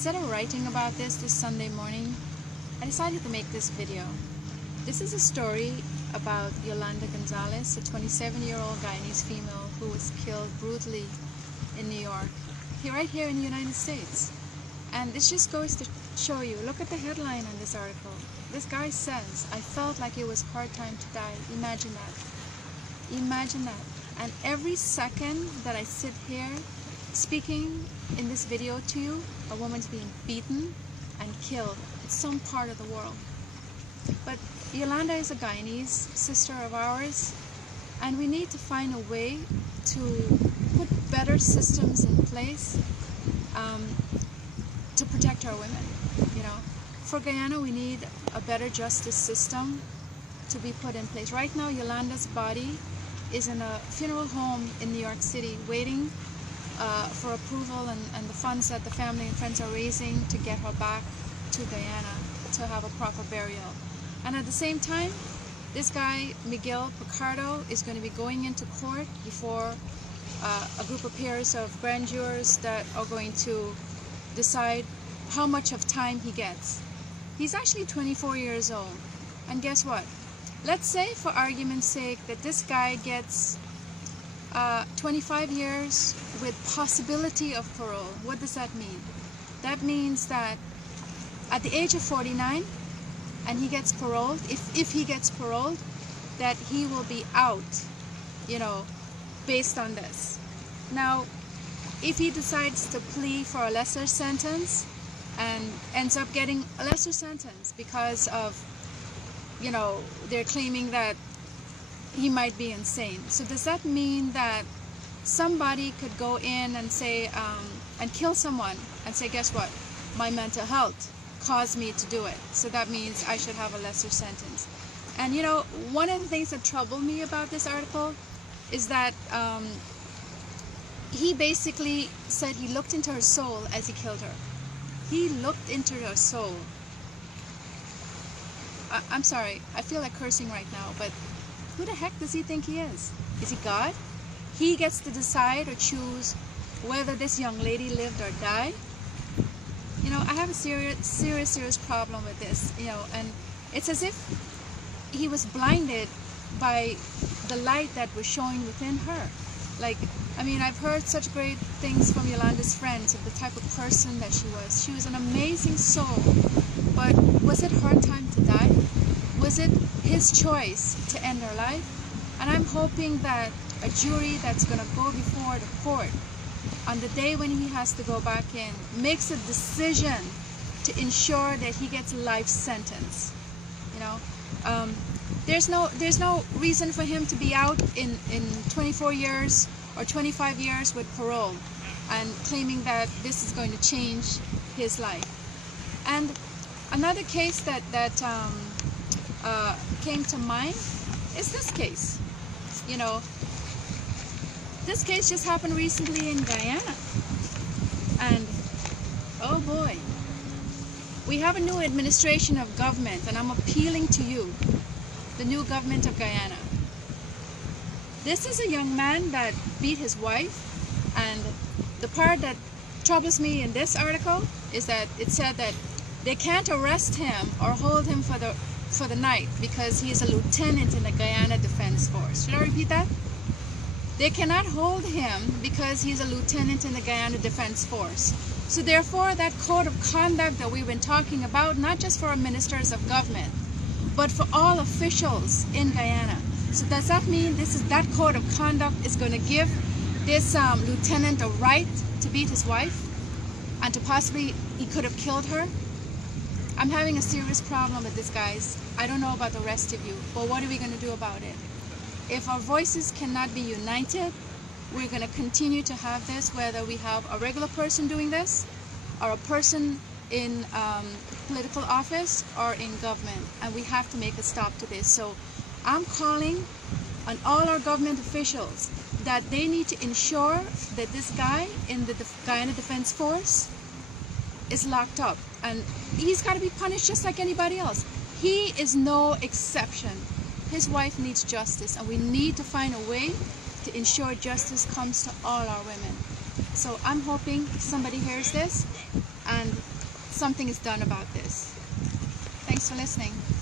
instead of writing about this Sunday morning, I decided to make this video. This is a story about Yolanda Gonzalez, a 27-year-old Guyanese female who was killed brutally in New York, right here in the United States. And this just goes to show you, look at the headline on this article. This guy says, "I felt like it was hard time to die." Imagine that. Imagine that. And every second that I sit here speaking in this video to you, a woman's being beaten and killed in some part of the world. But Yolanda is a Guyanese sister of ours, and we need to find a way to put better systems in place to protect our women. You know, for Guyana, we need a better justice system to be put in place. Right now, Yolanda's body is in a funeral home in New York City, waiting for approval and the funds that the family and friends are raising to get her back to Guyana to have a proper burial. And at the same time, this guy, Miguel Picardo, is going to be going into court before a group of peers of grand jurors that are going to decide how much of time he gets. He's actually 24 years old. And guess what? Let's say, for argument's sake, that this guy gets 25 years with possibility of parole. What does that mean? That means that at the age of 49, and he gets paroled, if he gets paroled, that he will be out, you know, based on this. Now, if he decides to plea for a lesser sentence and ends up getting a lesser sentence because of, you know, they're claiming that he might be insane. So does that mean that somebody could go in and say, and kill someone and say, guess what, my mental health caused me to do it, so that means I should have a lesser sentence? And you know, one of the things that troubled me about this article is that he basically said he looked into her soul as he killed her. He looked into her soul. I'm sorry, I feel like cursing right now, but who the heck does he think he is? Is he God? He gets to decide or choose whether this young lady lived or died? You know, I have a serious problem with this, you know, and it's as if he was blinded by the light that was showing within her. Like, I mean, I've heard such great things from Yolanda's friends of the type of person that she was. She was an amazing soul, but was it her time to die? Was it his choice to end her life? And I'm hoping that a jury that's going to go before the court on the day when he has to go back in makes a decision to ensure that he gets a life sentence. You know, there's no reason for him to be out in 24 years or 25 years with parole and claiming that this is going to change his life. And another case that came to mind is this case. You know, this case just happened recently in Guyana, and oh boy, we have a new administration of government, and I'm appealing to you, the new government of Guyana. This is a young man that beat his wife, and the part that troubles me in this article is that it said that they can't arrest him or hold him for the night because he is a lieutenant in the Guyana Defense Force. Should I repeat that? They cannot hold him because he's a lieutenant in the Guyana Defense Force. So therefore, that code of conduct that we've been talking about, not just for our ministers of government, but for all officials in Guyana. So does that mean that code of conduct is going to give this lieutenant a right to beat his wife and to possibly, he could have killed her? I'm having a serious problem with this, guys. I don't know about the rest of you, but what are we going to do about it? If our voices cannot be united, we're going to continue to have this, whether we have a regular person doing this or a person in political office or in government, and we have to make a stop to this. So I'm calling on all our government officials that they need to ensure that this guy in the Guyana Defense Force is locked up, and he's got to be punished just like anybody else. He is no exception. His wife needs justice, and we need to find a way to ensure justice comes to all our women. So I'm hoping somebody hears this and something is done about this. Thanks for listening.